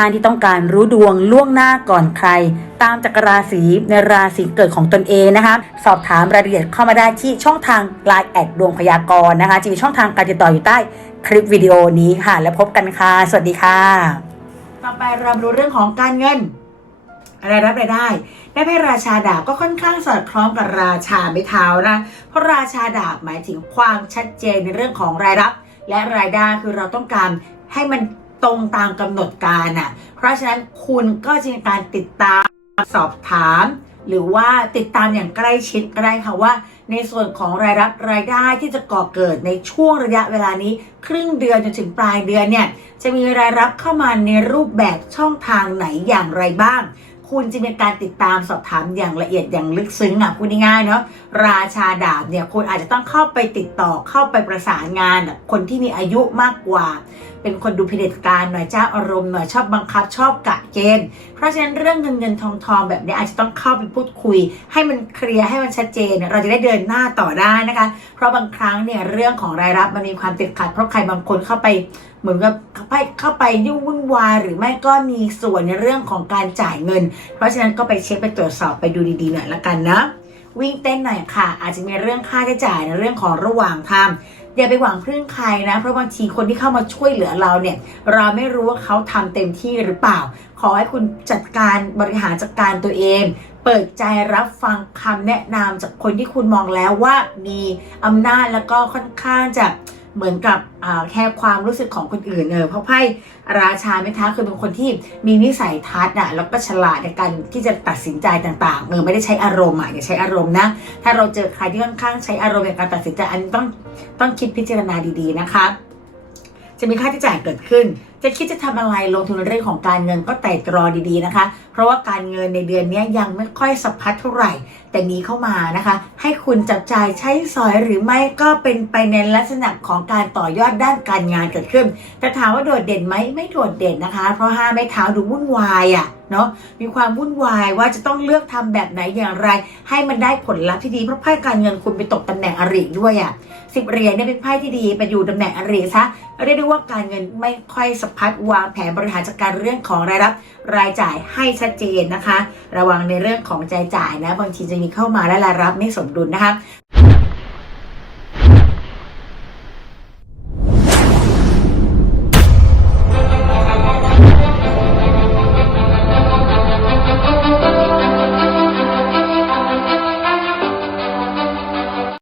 ท่านที่ต้องการรู้ดวงล่วงหน้าก่อนใคร ตามจักรราศีในราศีเกิดของตนเองนะคะ สอบถามรายละเอียดเข้ามาได้ที่ช่องทาง Line แอดดวงพยากรณ์นะคะจะมีช่องทางการติดต่ออยู่ใต้คลิปวิดีโอนี้ค่ะ แล้วพบกันค่ะ สวัสดีค่ะ ต่อไปเรามาดูเรื่องของการเงินรายรับรายได้ได้ไพ่ราชาดาบก็ค่อนข้างสอดคล้องกับราชาไม้เท้านะ เพราะราชาดาบหมายถึงความชัดเจนในเรื่องของรายรับ และรายได้คือเราต้องการให้มัน ตรงตามกำหนดการอะ เพราะฉะนั้นคุณก็จะมีการติดตามสอบถาม หรือว่าติดตามอย่างใกล้ชิดก็ได้ค่ะว่า ในส่วนของรายรับรายได้ที่จะก่อเกิดในช่วงระยะเวลานี้ ครึ่งเดือนจนถึงปลายเดือนเนี่ยจะมีรายรับเข้ามาในรูปแบบช่องทางไหนอย่างไรบ้าง คุณจะมีการติดตามสอบถามอย่างละเอียดอย่างลึกซึ้งอะพูดง่ายๆเนาะราชาดาบเนี่ยคุณอาจจะต้องเข้าไปติดต่อเข้าไปประสานงานกับคนที่มีอายุมากกว่า เป็นคนดูเด็จการหน่อยเจ้าอารมณ์หน่อยชอบบังคับชอบกะเกณฑ์เพราะฉะนั้นเรื่องเงินเงินทองทองแบบนี้อาจจะต้องเข้าไปพูดคุย ให้มันเคลียร์ให้มันชัดเจน เราจะได้เดินหน้าต่อได้นะคะ เพราะบางครั้งเนี่ยเรื่องของรายรับมันมีความติดขัดเพราะใครบางคนเข้าไป มือนกับเข้าไปเข้าไปยุ่งวุ่นวายหรือไม่ก็มีส่วนในเรื่องของการจ่ายเงิน เพราะฉะนั้นก็ไปเช็คไปตรวจสอบไปดูดีๆหน่อยละกันนะ วิ่งเต้นหน่อยค่ะ อาจจะมีเรื่องค่าใช้จ่ายในเรื่องของระหว่างทางอย่าไปหวังพึ่งใครนะ เพราะบางทีคนที่เข้ามาช่วยเหลือเราเนี่ย เราไม่รู้ว่าเขาทำเต็มที่หรือเปล่า ขอให้คุณจัดการบริหารจัดการตัวเอง เปิดใจรับฟังคำแนะนำจากคนที่คุณมองแล้วว่ามีอำนาจแล้วก็ค่อนข้างจะ เหมือนกับแค่ความรู้สึกของคนอื่นเออเพราะไพ่ราชาเมท้าคือเป็นคนที่มีนิสัยทัศน์อะแล้วก็ฉลาดในการที่จะตัดสินใจต่างๆเออไม่ได้ใช้อารมณ์อะอย่าใช้อารมณ์นะ ถ้าเราเจอใครที่ค่อนข้างใช้อารมณ์ในการตัดสินใจอันนี้ต้องต้องคิดพิจารณาดีๆนะคะจะมีค่าใช้จ่ายเกิดขึ้น จะคิดจะทำอะไรลงทุนในเรื่องของการเงินก็ไต่ตรอดีๆนะคะ เพราะว่าการเงินในเดือนนี้ยังไม่ค่อยสะพัดเท่าไหร่ แต่มีเข้ามานะคะ ให้คุณจับจ่ายใช้สอยหรือไม่ก็เป็นไปในลักษณะของการต่อยอดด้านการงานเกิดขึ้น แต่ถามว่าโดดเด่นไหมไม่โดดเด่นนะคะ เพราะห้าไม้เท้าดูวุ่นวายอะ่ะ เนาะมีความวุ่นวายว่าจะต้องเลือกทำแบบไหนอย่างไร ให้มันได้ผลลัพธ์ที่ดีเพราะไพ่การเงินคุณไปตกตำแหน่งอริด้วยอะ่ะสิบเหรียญเนี่ยเป็นไพ่ที่ดีไปอยู่ตำแหน่งอริซะเรียกได้ว่าการเงินไม่ค่อยสะพัดวางแผนบริหารจัดการเรื่องของรายรับรายจ่ายให้ชัดเจนนะคะ ระวังในเรื่องของใจจ่ายนะบางทีจะมีเข้ามาและรายรับไม่สมดุลนะคะ